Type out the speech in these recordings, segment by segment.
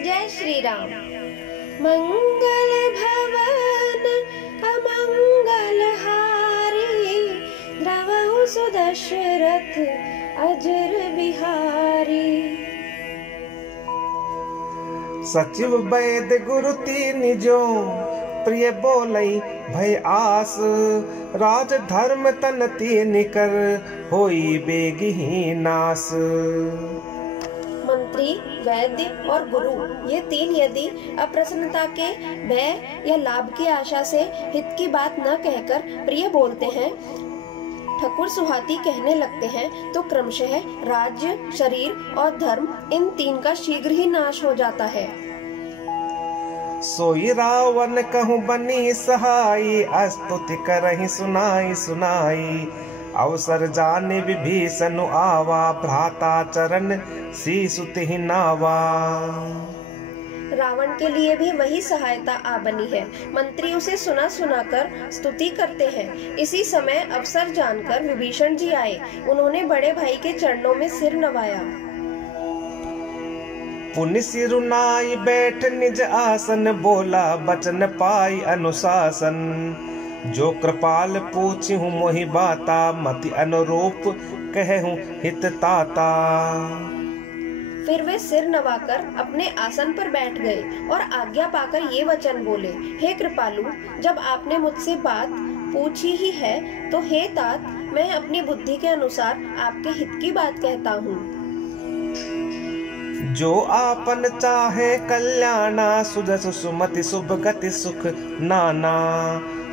जय श्री राम। मंगल भवन अमंगल हारी, द्रवहु सुदशरथ अजर बिहारी। सचिव वैद गुरु तीन जो, प्रिय बोलई भय आस। राज धर्म तन तीन कर, होई बेगी नास। मंत्री, वैद्य और गुरु ये तीन यदि अप्रसन्नता के भय या लाभ की आशा से हित की बात न कहकर प्रिय बोलते हैं, ठकुर सुहाती कहने लगते हैं, तो क्रमशः राज्य, शरीर और धर्म इन तीन का शीघ्र ही नाश हो जाता है। सोई रावण कहूँ बनी सहाई, स्तुति करहि सुनाई सुनाई। अवसर जाने विभीषण आवा, भ्राता चरण शीशु तिहि नावा। रावण के लिए भी वही सहायता आ बनी है। मंत्री उसे सुना सुना कर स्तुति करते हैं। इसी समय अवसर जानकर विभीषण जी आए। उन्होंने बड़े भाई के चरणों में सिर नवाया। पुनि सिरुनाई बैठ निज आसन, बोला बचन पाई अनुशासन। जो कृपाल पूछहु मोहि बाता, मति अनुरूप कहूँ हित ताता। फिर वे सिर नवाकर अपने आसन पर बैठ गए और आज्ञा पाकर ये वचन बोले, हे कृपालु, जब आपने मुझसे बात पूछी ही है तो हे तात, मैं अपनी बुद्धि के अनुसार आपके हित की बात कहता हूँ। जो आपन चाहे कल्याणा, सुजसु सुमति शुभ गति सुख नाना।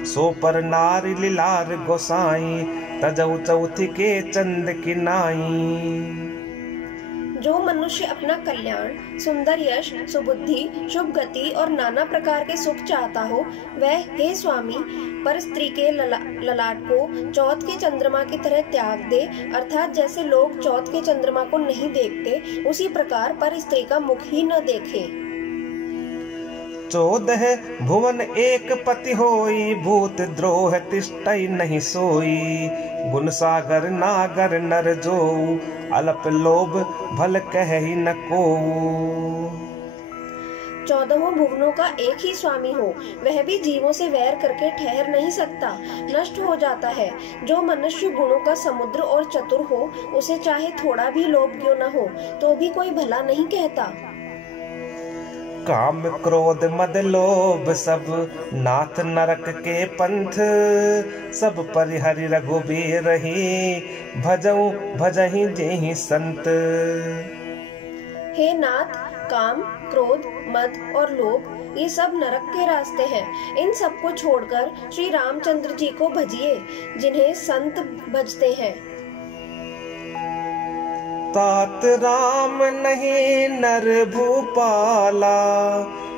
सो पर नारी लीलार गोसाई, तजऊ चौथी के चंद की नाई। जो मनुष्य अपना कल्याण, सुंदर यश, सुबुद्धि, शुभ गति और नाना प्रकार के सुख चाहता हो, वह हे स्वामी पर स्त्री के ललाट को चौथ के चंद्रमा की तरह त्याग दे। अर्थात जैसे लोग चौथ के चंद्रमा को नहीं देखते, उसी प्रकार पर स्त्री का मुख ही न देखे। 14 भुवन एक पति होई, भूत द्रोह तिष्ठई नहीं सोई। गुण सागर नागर नर जो, अल्प लोभ भल कहि न को। 14 भुवनों का एक ही स्वामी हो, वह भी जीवों से वैर करके ठहर नहीं सकता, नष्ट हो जाता है। जो मनुष्य गुणों का समुद्र और चतुर हो, उसे चाहे थोड़ा भी लोभ क्यों न हो, तो भी कोई भला नहीं कहता। काम क्रोध मद लोभ सब, नाथ नरक के पंथ। सब परिहरि रघुबीर ही, भजऊ भजहि जेहि संत। हे नाथ, काम, क्रोध, मद और लोभ ये सब नरक के रास्ते हैं। इन सब को छोड़कर श्री रामचंद्र जी को भजिए, जिन्हें संत भजते हैं। तात राम नहीं नर भूपाला,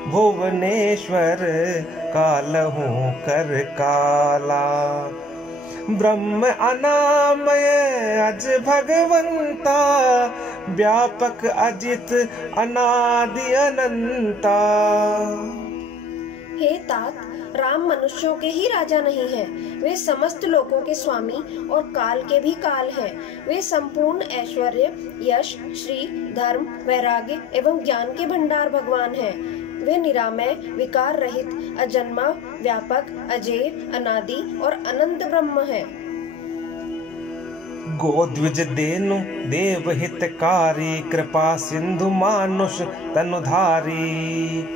भुवनेश्वर कालहू कर काला। ब्रह्म अनामय अज भगवंता, व्यापक अजित अनादि अनंता। हे तात, राम मनुष्यों के ही राजा नहीं है, वे समस्त लोकों के स्वामी और काल के भी काल हैं। वे संपूर्ण ऐश्वर्य, यश, श्री, धर्म, वैराग्य एवं ज्ञान के भंडार भगवान हैं। वे निरामय, विकार रहित, अजन्मा, व्यापक, अजेय, अनादि और अनंत ब्रह्म हैं। गोद्विज देनु देव हितकारी, कृपा सिंधु मानुष तनुधारी।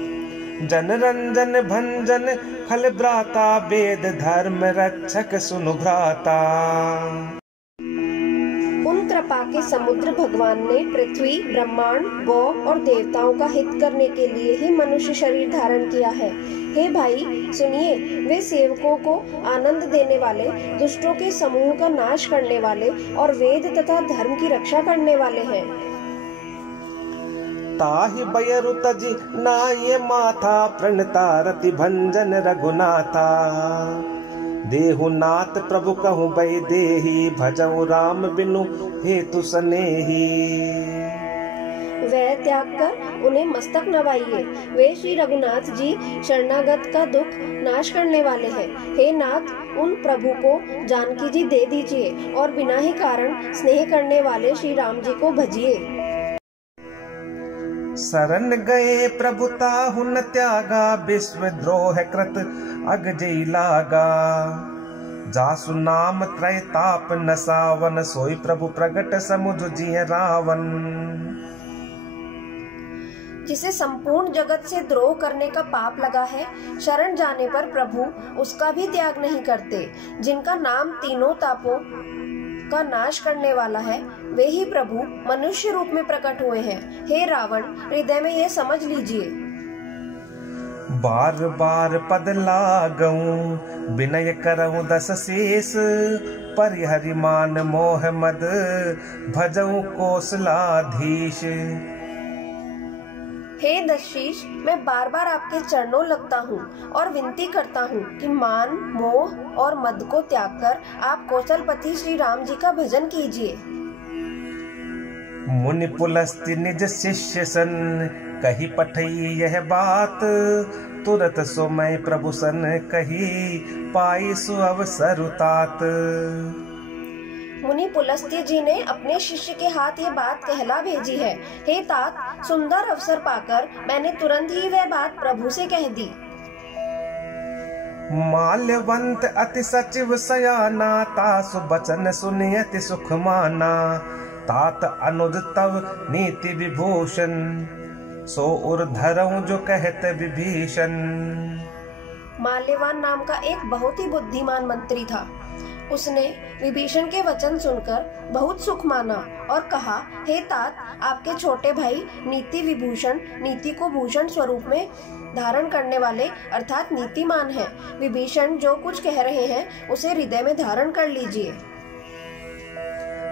जन रंजन भंजन खल भ्राता, वेद धर्म रक्षक सुनु भ्राता। उन कृपा के समुद्र भगवान ने पृथ्वी, ब्रह्मांड, गौ और देवताओं का हित करने के लिए ही मनुष्य शरीर धारण किया है। हे भाई सुनिए, वे सेवकों को आनंद देने वाले, दुष्टों के समूह का नाश करने वाले और वेद तथा धर्म की रक्षा करने वाले हैं। ताहि बयरु तजि नाय माथा, प्रणता रति भंजन रघुनाथा। देहु नाथ प्रभु कहूँ बै देही, भजऊ राम बिनु हेतु सनेही। वह त्याग कर उन्हें मस्तक नवाइए। वे श्री रघुनाथ जी शरणागत का दुख नाश करने वाले हैं। हे नाथ, उन प्रभु को जानकी जी दे दीजिए और बिना ही कारण स्नेह करने वाले श्री राम जी को भजिए। शरण गए प्रभुता हुन त्यागा, विश्व द्रोह कृत अगजई लागा। जासु नाम त्रय ताप नसावन, सोई प्रभु प्रगट समुझ जिय रावण। जिसे संपूर्ण जगत से द्रोह करने का पाप लगा है, शरण जाने पर प्रभु उसका भी त्याग नहीं करते। जिनका नाम तीनों तापों का नाश करने वाला है, वे ही प्रभु मनुष्य रूप में प्रकट हुए हैं। हे रावण, हृदय में यह समझ लीजिए। बार बार पद लागऊं, विनय करऊं दस शेष, परिहरिमान मोह मद, भजऊं कौशलाधीश। हे दशशीष, मैं बार बार आपके चरणों लगता हूँ और विनती करता हूँ कि मान, मोह और मद को त्याग कर आप कौशलपति श्री राम जी का भजन कीजिए। मुनि पुलस्त्य निज शिष्य सन, कही पठई यह बात, तुरत सो मैं प्रभु सन, कही पाई सु अवसर तात। मुनि पुलस्त्य जी ने अपने शिष्य के हाथ ये बात कहला भेजी है। हे तात, सुंदर अवसर पाकर मैंने तुरंत ही वह बात प्रभु से कह दी। माल्यवंत अति सचिव सयाना, तासु बचन सुनियति सुख माना। तात अनुज तव नीति विभूषण, सो उर धरऊं जो कहते विभीषण। माल्यवान नाम का एक बहुत ही बुद्धिमान मंत्री था। उसने विभीषण के वचन सुनकर बहुत सुख माना और कहा, हे तात, आपके छोटे भाई नीति विभूषण, नीति को भूषण स्वरूप में धारण करने वाले अर्थात नीतिमान हैं। विभीषण जो कुछ कह रहे हैं उसे हृदय में धारण कर लीजिए।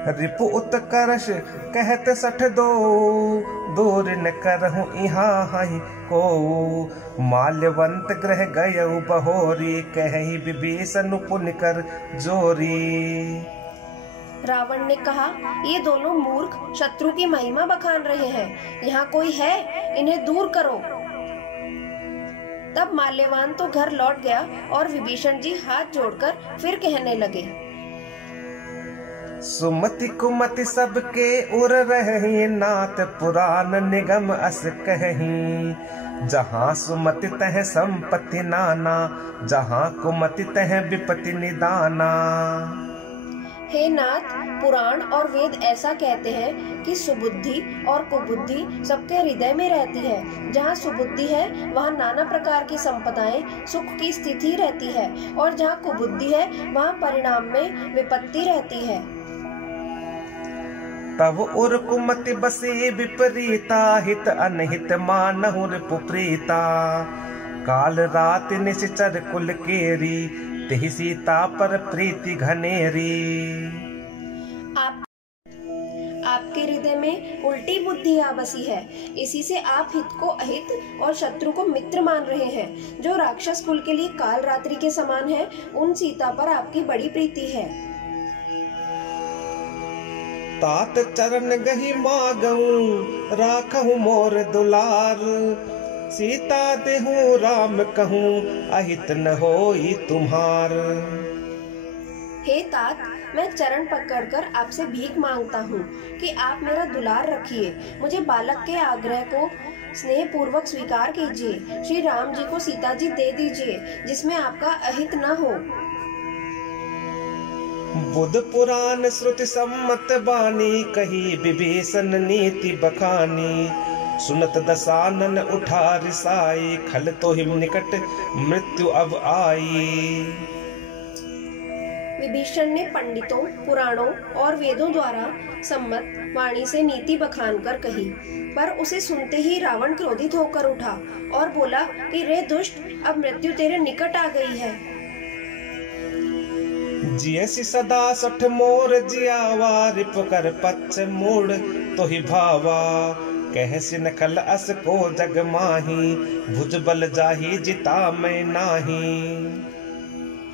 रिपु उत्कर्ष कहत सठ दो, दूर न करहूं इहाँ हाहि को। माल्यवंत ग्रह गयउ बहोरी, कहि विभीषण पुन कर जोरी। रावण ने कहा, ये दोनों मूर्ख शत्रु की महिमा बखान रहे हैं। यहाँ कोई है, इन्हें दूर करो। तब माल्यवान तो घर लौट गया और विभीषण जी हाथ जोड़कर फिर कहने लगे, सुमति कुमति सबके उर रही, नाथ पुराण निगम अस कहीं। जहाँ सुमति तह संपत्ति नाना, जहाँ कुमति तह विपत्ति निदाना। हे नाथ, पुराण और वेद ऐसा कहते हैं कि सुबुद्धि और कुबुद्धि सबके हृदय में रहती है। जहाँ सुबुद्धि है वहाँ नाना प्रकार की संपदाएं, सुख की स्थिति रहती है, और जहाँ कुबुद्धि है वहाँ परिणाम में विपत्ति रहती है। तब उर कुमति बसे विपरीता, हित अनहित मानहु रिपुप्रीता। काल रात निश्चर कुल केरी, तेहि सीता पर प्रीति घनेरी। आपके हृदय में उल्टी बुद्धि आ बसी है। इसी से आप हित को अहित और शत्रु को मित्र मान रहे हैं। जो राक्षस कुल के लिए काल रात्रि के समान है, उन सीता पर आपकी बड़ी प्रीति है। तात चरण गही मागऊं, राखहु मोर दुलार। सीता देहूं राम कहूं, अहित न होई तुम्हार। हे तात, मैं चरण पकड़कर आपसे भीख मांगता हूँ कि आप मेरा दुलार रखिए। मुझे बालक के आग्रह को स्नेह पूर्वक स्वीकार कीजिए। श्री राम जी को सीता जी दे दीजिए, जिसमें आपका अहित न हो। बुध पुराण श्रुति सम्मत बानी, कही विभीषण नीति बखानी। सुनत दसानन उठा रिसाई, खल तो हिम निकट मृत्यु अब आई। विभीषण ने पंडितों, पुराणों और वेदों द्वारा सम्मत वाणी से नीति बखान कर कही, पर उसे सुनते ही रावण क्रोधित होकर उठा और बोला कि रे दुष्ट, अब मृत्यु तेरे निकट आ गई है। जियसि सदा सठ मोर जियावा, रिपुकर पच्छ मूड तो ही भावा। कहसि न खल अस को जग माही, भुज बल जाही जिता मैं नाही।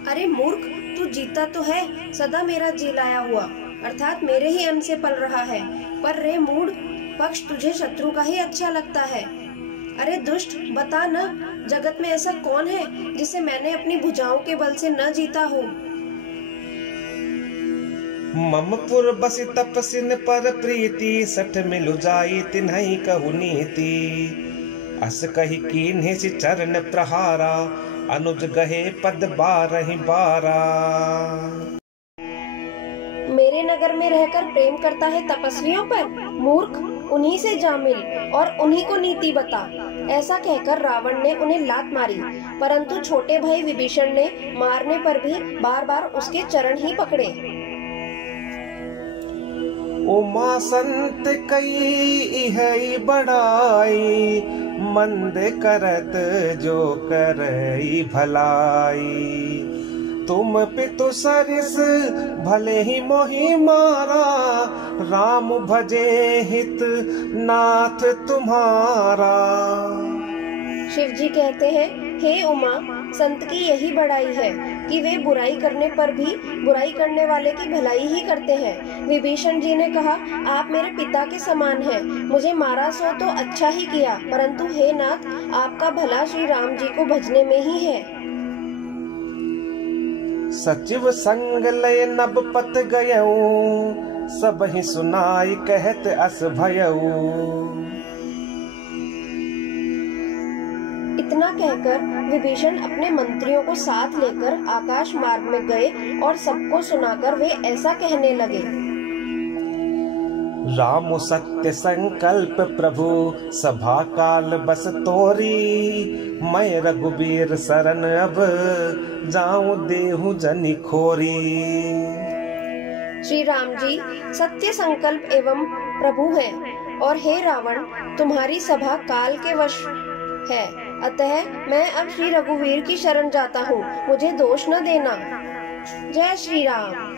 अरे मूर्ख, तू जीता तो है, सदा मेरा जी लाया हुआ, अर्थात मेरे ही अन्न से पल रहा है। पर रे मूढ़, पक्ष तुझे शत्रु का ही अच्छा लगता है। अरे दुष्ट, बता न, जगत में ऐसा कौन है जिसे मैंने अपनी भुजाओं के बल से न जीता हो। ममपुर बसी तपसिन पर प्रीति, सठ मिलु जाई तिन्हई कहु नीति। अस कही कीन्हे सि चरण प्रहारा, अनुज गहे पद बारहि बारा। मेरे नगर में रहकर प्रेम करता है तपस्वियों पर, मूर्ख, उन्हीं से जा मिल और उन्हीं को नीति बता। ऐसा कहकर रावण ने उन्हें लात मारी, परंतु छोटे भाई विभीषण ने मारने पर भी बार बार उसके चरण ही पकड़े। उमा संत कई है बड़ाई, मंद करत जो करई भलाई। तुम पितु सरिस भले ही मोहि मारा, राम भजे हित नाथ तुम्हारा। शिव जी कहते हैं, हे उमा, संत की यही बड़ाई है कि वे बुराई करने पर भी बुराई करने वाले की भलाई ही करते हैं। विभीषण जी ने कहा, आप मेरे पिता के समान हैं, मुझे मारा सो तो अच्छा ही किया, परंतु हे नाथ, आपका भला श्री राम जी को भजने में ही है। सचिव संग लय नब पत गयऊ, सब ही सुनाई कहत अस भयऊ। इतना कहकर विभीषण अपने मंत्रियों को साथ लेकर आकाश मार्ग में गए और सबको सुनाकर वे ऐसा कहने लगे। राम सत्य संकल्प प्रभु, सभा काल बस तोरी। मैं रघुबीर शरण अब, जाऊं देहु जनि खोरी। श्री राम जी सत्य संकल्प एवं प्रभु हैं, और हे रावण, तुम्हारी सभा काल के वश है, अतः मैं अब श्री रघुवीर की शरण जाता हूँ, मुझे दोष न देना। जय श्री राम।